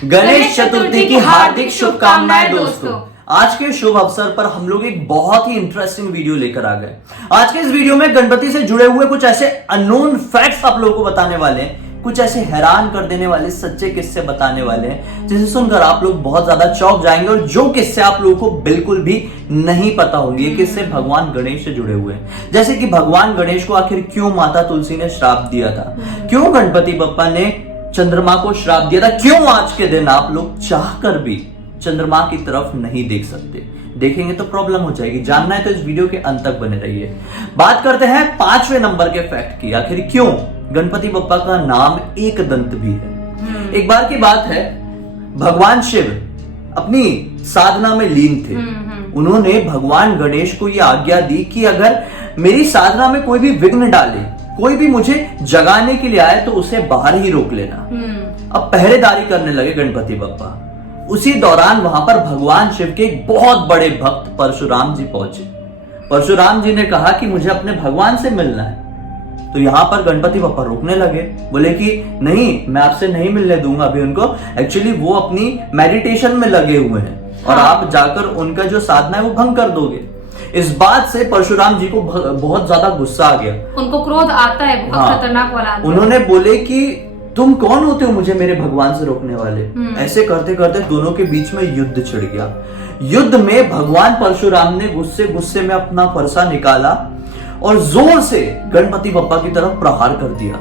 गणेश चतुर्थी की हार्दिक शुभकामनाएं दोस्तों। आज के शुभ अवसर पर हम लोग एक बहुत ही इंटरेस्टिंग वीडियो लेकर आ गए। आज के इस वीडियो में गणपति से जुड़े हुए कुछ ऐसे अननोन फैक्ट्स आप लोगों को बताने वाले हैं, कुछ ऐसे हैरान कर देने वाले सच्चे किस्से बताने वाले हैं जिसे सुनकर आप लोग बहुत ज्यादा चौंक जाएंगे। और जो किस्से आप लोगों को बिल्कुल भी नहीं पता होंगे, ये किस्से भगवान गणेश से जुड़े हुए हैं। जैसे कि भगवान गणेश को आखिर क्यों माता तुलसी ने श्राप दिया था, क्यों गणपति बप्पा ने चंद्रमा को श्राप दिया था, क्यों आज के दिन आप लोग चाहकर भी चंद्रमा की तरफ नहीं देख सकते। देखेंगे तो प्रॉब्लम हो जाएगी। जानना है तो इस वीडियो के अंत तक बने रहिए। बात करते हैं 5वें नंबर के फैक्ट की, आखिर क्यों गणपति बप्पा का नाम एक दंत भी है। एक बार की बात है, भगवान शिव अपनी साधना में लीन थे। उन्होंने भगवान गणेश को यह आज्ञा दी कि अगर मेरी साधना में कोई भी विघ्न डाले, कोई भी मुझे जगाने के लिए आए तो उसे बाहर ही रोक लेना। अब पहरेदारी करने लगे गणपति बप्पा। उसी दौरान वहां पर भगवान शिव के एक बहुत बड़े भक्त परशुराम जी पहुंचे। परशुराम जी ने कहा कि मुझे अपने भगवान से मिलना है। तो यहाँ पर गणपति बप्पा रोकने लगे, बोले कि नहीं, मैं आपसे नहीं मिलने दूंगा अभी उनको। एक्चुअली वो अपनी मेडिटेशन में लगे हुए हैं और आप जाकर उनका जो साधना है वो भंग कर दोगे। इस बात से परशुराम जी को बहुत ज्यादा गुस्सा आ गया, उनको क्रोध आता है, बहुत खतरनाक वाला। उन्होंने बोले कि तुम कौन होते हो मुझे मेरे भगवान से रोकने वाले। ऐसे करते करते दोनों के बीच में युद्ध छिड़ गया। युद्ध में भगवान परशुराम ने गुस्से गुस्से में अपना फरसा निकाला और जोर से गणपति बप्पा की तरफ प्रहार कर दिया।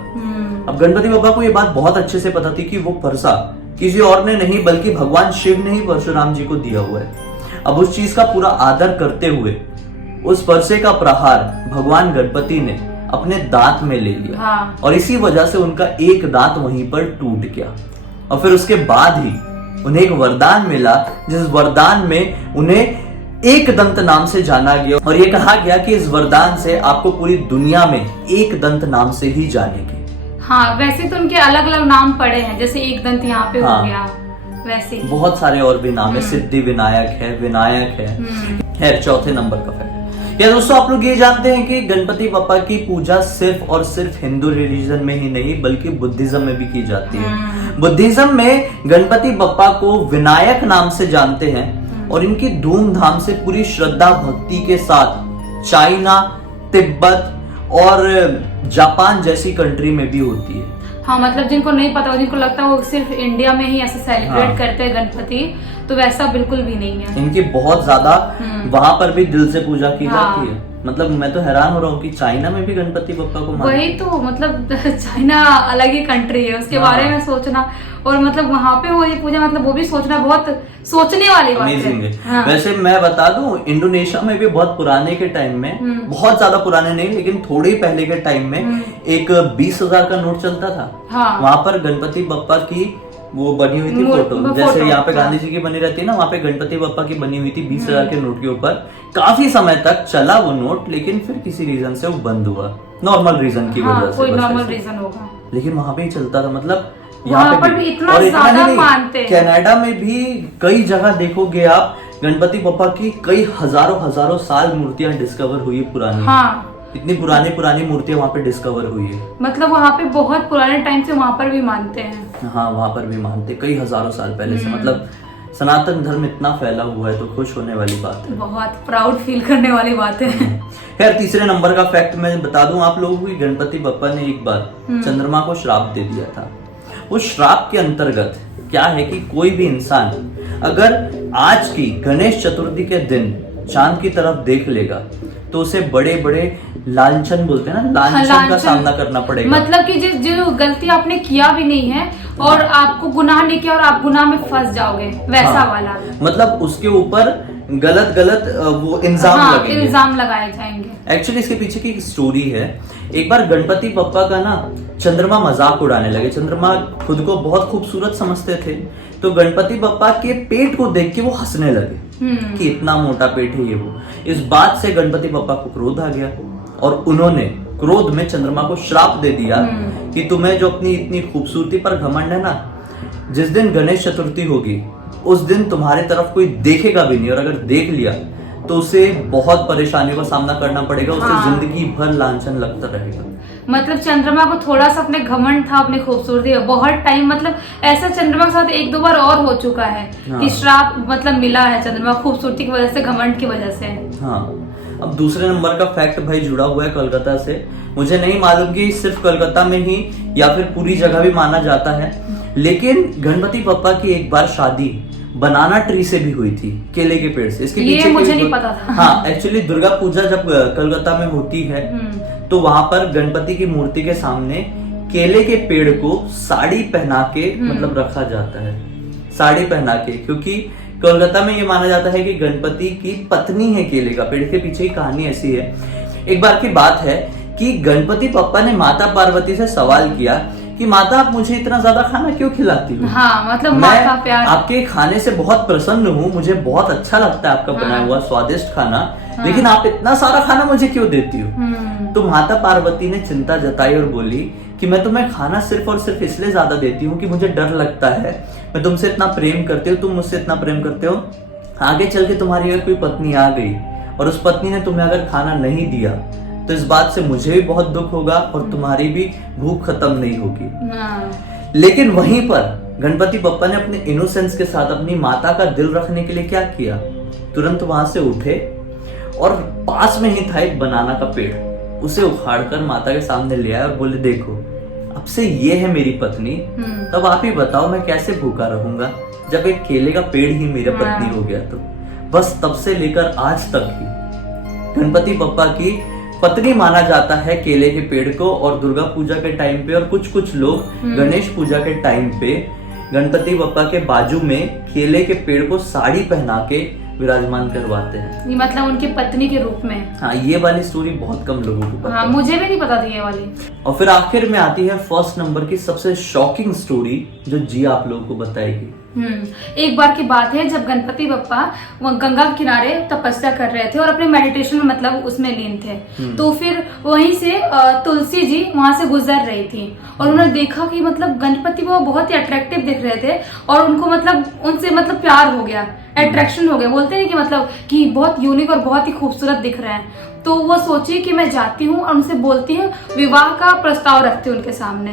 अब गणपति बप्पा को यह बात बहुत अच्छे से पता थी कि वो फरसा किसी और ने नहीं बल्कि भगवान शिव ने ही परशुराम जी को दिया हुआ है। अब उस चीज का पूरा आदर करते हुए उस फरसे का प्रहार भगवान गणपति ने अपने दांत में ले लिया। और इसी वजह से उनका एक दांत वहीं पर टूट गया। और फिर उसके बाद ही उन्हें एक वरदान मिला, जिस वरदान में उन्हें एक दंत नाम से जाना गया। और ये कहा गया कि इस वरदान से आपको पूरी दुनिया में एक दंत नाम से ही जानेंगे। हाँ, वैसे तो उनके अलग अलग नाम पड़े हैं, जैसे एक दंत यहाँ पे हो गया, वैसे बहुत सारे और भी नाम है, सिद्धि विनायक है, विनायक है। 4थे नंबर का फैक्ट। क्या दोस्तों, आप लोग ये जानते हैं कि गणपति बप्पा की पूजा सिर्फ और सिर्फ हिंदू रिलीजन में ही नहीं बल्कि बुद्धिज्म में भी की जाती है। बुद्धिज्म में गणपति बप्पा को विनायक नाम से जानते हैं और इनकी धूमधाम से पूरी श्रद्धा भक्ति के साथ चाइना, तिब्बत और जापान जैसी कंट्री में भी होती है। हाँ, मतलब जिनको नहीं पता, जिनको लगता है वो सिर्फ इंडिया में ही ऐसे सेलिब्रेट करते हैं गणपति, तो वैसा बिल्कुल भी नहीं है। इनकी बहुत ज्यादा वहां पर भी दिल से पूजा की जाती है। मतलब मैं तो हैरान हो रहा हूँ कि चाइना में भी गणपति बप्पा को मानते हैं। वही तो, मतलब चाइना अलग ही कंट्री है, उसके बारे में सोचना और मतलब वहां पे वो ये पूजा, मतलब वो भी सोचना बहुत सोचने वाली बात है। वैसे मैं बता दूं, इंडोनेशिया में भी बहुत पुराने के टाइम में, बहुत ज्यादा पुराने नहीं लेकिन थोड़े पहले के टाइम में एक 20,000 का नोट चलता था। वहां पर गणपति बप्पा की वो बनी हुई थी फोटो, जैसे यहाँ पे गांधी जी की बनी रहती है ना, वहाँ पे गणपति बप्पा की बनी हुई थी 20,000 के नोट के ऊपर। काफी समय तक चला वो नोट, लेकिन फिर किसी रीजन से वो बंद हुआ, नॉर्मल रीजन की वजह से। कोई नॉर्मल रीजन होगा, लेकिन वहाँ पे ही चलता था। मतलब यहाँ पे भी इतना ज्यादा मानते हैं। कनाडा में भी कई जगह देखोगे आप, गणपति बप्पा की कई हजारों साल मूर्तियां डिस्कवर हुई है पुरानी। इतनी पुरानी मूर्तियां वहाँ पे डिस्कवर हुई है। मतलब वहाँ पे बहुत पुराने टाइम से वहाँ पर भी मानते हैं। हाँ, वहाँ पर भी मानते, कई हजारों साल पहले से। मतलब सनातन धर्म इतना फैला हुआ है तो खुश होने वाली बात है, बहुत प्राउड फील करने वाली बात है। खैर, 3रे नंबर का फैक्ट मैं बता दूं आप लोगों को, गणपति बप्पा ने एक बार चंद्रमा को श्राप दे दिया था। उस श्राप के अंतर्गत क्या है कि कोई भी इंसान अगर आज की गणेश चतुर्थी के दिन चांद की तरफ देख लेगा तो उसे बड़े बड़े लांछन बोलते हैं ना, लांछन का सामना करना पड़ेगा। मतलब कि जो गलती आपने किया भी नहीं है और आपको गुनाह नहीं किया और आप गुनाह में फंस जाओगे, वैसा वाला। मतलब उसके ऊपर गलत वो इल्जाम लगाए जाएंगे। एक्चुअली इसके पीछे की स्टोरी है। एक बार गणपति बप्पा का ना चंद्रमा मजाक उड़ाने लगे। चंद्रमा खुद को बहुत खूबसूरत समझते थे, तो गणपति बप्पा के पेट को देख के वो हंसने लगे कि इतना मोटा पेट है ये वो। इस बात से गणपति बप्पा को क्रोध आ गया और उन्होंने क्रोध में चंद्रमा को श्राप दे दिया कि तुम्हें जो अपनी इतनी खूबसूरती पर घमंड है ना, जिस दिन गणेश चतुर्थी होगी उस दिन तुम्हारे तरफ कोई देखेगा भी नहीं, और अगर देख लिया तो उसे बहुत परेशानियों का सामना करना पड़ेगा, उसे हाँ। जिंदगी भर लांछन लगता रहेगा। मतलब चंद्रमा को थोड़ा सा अपने घमंड था अपनी खूबसूरती का, बहुत टाइम, मतलब ऐसा चंद्रमा के साथ एक दो बार और हो चुका है हाँ। कि श्राप मतलब मिला है चंद्रमा खूबसूरती की वजह से, घमंड की वजह से। हाँ, अब दूसरे नंबर का फैक्ट भाई जुड़ा हुआ है कोलकाता से। मुझे नहीं मालूम कि सिर्फ कोलकाता में ही या फिर पूरी जगह भी माना जाता है, लेकिन गणपति बप्पा की एक बार शादी बनाना ट्री से भी हुई थी, केले के पेड़ से। इसके ये पीछे मुझे नहीं पता था। हाँ, एक्चुअली दुर्गा पूजा जब कोलकाता में होती है तो वहां पर गणपति की मूर्ति के सामने केले के पेड़ को साड़ी पहना के मतलब रखा जाता है, साड़ी पहना के, क्योंकि कोलकाता में ये माना जाता है कि गणपति की पत्नी है केले का पेड़। के पीछे की कहानी ऐसी है। एक बार की बात है कि गणपति पप्पा ने माता पार्वती से सवाल किया कि माता, आप मुझे इतना ज्यादा खाना क्यों खिलाती हो? हाँ, मतलब मैं माँ का प्यार। आपके खाने से बहुत प्रसन्न हूँ, मुझे बहुत अच्छा लगता है आपका बनाया हुआ स्वादिष्ट खाना, लेकिन आप इतना सारा खाना मुझे क्यों देती हो? तो माता पार्वती ने चिंता जताई और बोली कि मैं तुम्हें खाना सिर्फ और सिर्फ इसलिए ज्यादा देती हूँ कि मुझे डर लगता है, मैं तुमसे इतना प्रेम करती हूँ, तुम मुझसे इतना प्रेम करते हो, आगे चल के तुम्हारी अगर कोई पत्नी आ गई और उस पत्नी ने तुम्हें अगर खाना नहीं दिया तो इस बात से मुझे भी बहुत दुख होगा और तुम्हारी भी भूख खत्म नहीं होगी। लेकिन वहीं पर गणपति बप्पा ने अपने इनोसेंस के साथ अपनी माता का दिल रखने के लिए क्या किया, तुरंत वहां से उठे और पास में ही था एक बनाना का पेड़, उसे उखाड़कर माता के सामने ले आए और बोले, देखो अब से ये है मेरी पत्नी, तब आप ही बताओ मैं कैसे भूखा रहूंगा जब एक केले का पेड़ ही मेरा पत्नी हो गया। तो बस तब से लेकर आज तक ही गणपति बप्पा की पत्नी माना जाता है केले के पेड़ को। और दुर्गा पूजा के टाइम पे और कुछ लोग गणेश पूजा के टाइम पे गणपति बप्पा के बाजू में केले के पेड़ को साड़ी पहना के विराजमान करवाते हैं, ये मतलब उनकी पत्नी के रूप में। हाँ, ये वाली स्टोरी बहुत कम लोगों को पता हाँ, है। मुझे भी नहीं पता थी ये वाली। और फिर आखिर में आती है फर्स्ट नंबर की सबसे शॉकिंग स्टोरी जो जी आप लोगों को बताएगी। एक बार की बात है जब गणपति बप्पा गंगा के किनारे तपस्या कर रहे थे और अपने मेडिटेशन में मतलब उसमें लीन थे, तो फिर वहीं से तुलसी जी वहां से गुजर रही थी और उन्होंने देखा कि मतलब गणपति वो बहुत ही अट्रैक्टिव दिख रहे थे और उनको मतलब उनसे मतलब प्यार हो गया, अट्रैक्शन हो गया, बोलते हैं कि मतलब कि बहुत यूनिक और बहुत ही खूबसूरत दिख रहे हैं। तो वो सोची कि मैं जाती हूँ और उनसे बोलती हूँ, विवाह का प्रस्ताव रखती हूँ उनके सामने।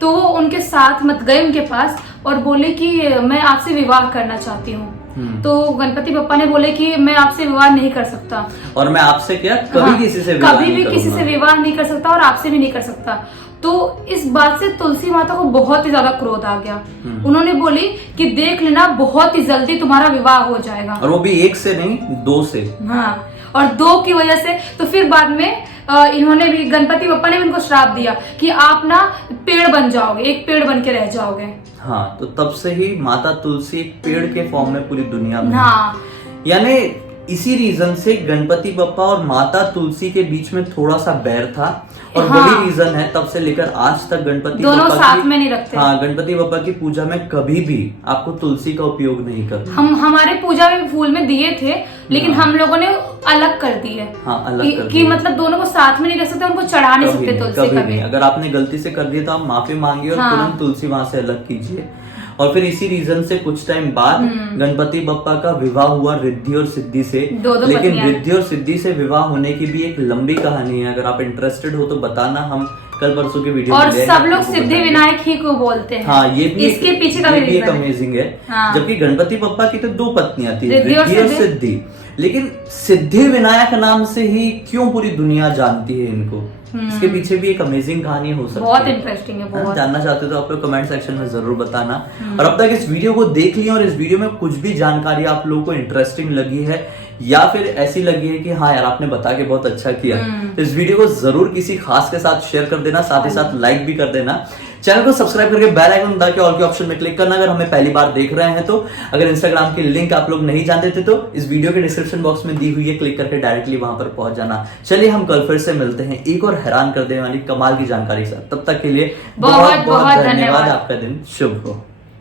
तो वो उनके साथ मत गए उनके पास और बोले कि मैं आपसे विवाह करना चाहती हूँ। तो गणपति बप्पा ने बोले कि मैं आपसे विवाह नहीं कर सकता और मैं आपसे क्या कभी किसी से विवाह कभी भी किसी से विवाह नहीं कर सकता और आपसे भी नहीं कर सकता। तो इस बात से तुलसी माता को बहुत ही ज्यादा क्रोध आ गया। उन्होंने बोली कि देख लेना, बहुत ही जल्दी तुम्हारा विवाह हो जाएगा, और वो भी एक से नहीं, दो से। हाँ, और दो की वजह से। तो फिर बाद में इन्होंने भी, गणपति बप्पा ने भी इनको श्राप दिया कि आप ना पेड़ बन जाओगे, एक पेड़ बन के रह जाओगे। हाँ, तो तब से ही माता तुलसी एक पेड़ के फॉर्म में पूरी दुनिया में। हाँ, यानी इसी रीजन से गणपति बप्पा और माता तुलसी के बीच में थोड़ा सा बैर था और वही रीजन है तब से लेकर आज तक गणपति दोनों साथ में नहीं रखते। हाँ, गणपति बप्पा की पूजा में कभी भी आपको तुलसी का उपयोग नहीं करना। हम हमारे पूजा में फूल में दिए थे, लेकिन हम लोगों ने अलग कर दिए। हाँ, अलग कर कि मतलब दोनों को साथ में नहीं रख सकते, उनको चढ़ा नहीं सकते तुलसी कभी। अगर आपने गलती से कर दिया तो आप माफी मांगिए और तुरंत तुलसी वहां से अलग कीजिए। और फिर इसी रीजन से कुछ टाइम बाद गणपति बप्पा का विवाह हुआ रिद्धि और सिद्धि से। लेकिन रिद्धि और सिद्धि से विवाह होने की भी एक लंबी कहानी है, अगर आप इंटरेस्टेड हो तो बताना, हम कल परसों के वीडियो और सब लोग सिद्धि विनायक ही को बोलते हैं। हाँ, ये भी इसके पीछे का भी एक अमेजिंग है। जबकि गणपति बप्पा की तो दो पत्नियां थी, रिद्धि और सिद्धि, लेकिन सिद्धि विनायक नाम से ही क्यों पूरी दुनिया जानती है इनको, इसके पीछे भी एक अमेजिंग कहानी हो सकती है। बहुत इंटरेस्टिंग है, बहुत। जानना चाहते हो तो आप लोग कमेंट सेक्शन में जरूर बताना। और अब तक इस वीडियो को देख लिया और इस वीडियो में कुछ भी जानकारी आप लोगों को इंटरेस्टिंग लगी है या फिर ऐसी लगी है कि हाँ यार आपने बता के बहुत अच्छा किया, तो इस वीडियो को जरूर किसी खास के साथ शेयर कर देना, साथ ही साथ लाइक भी कर देना। चैनल को सब्सक्राइब करके बेल आइकन दबा के ऑल के ऑप्शन में क्लिक करना अगर हमें पहली बार देख रहे हैं तो। अगर इंस्टाग्राम की लिंक आप लोग नहीं जानते थे तो इस वीडियो के डिस्क्रिप्शन बॉक्स में दी हुई है, क्लिक करके डायरेक्टली वहां पर पहुंच जाना। चलिए हम कल फिर से मिलते हैं एक और हैरान कर देने वाली कमाल की जानकारी के साथ। तब तक के लिए बहुत बहुत धन्यवाद। आपका दिन शुभ हो।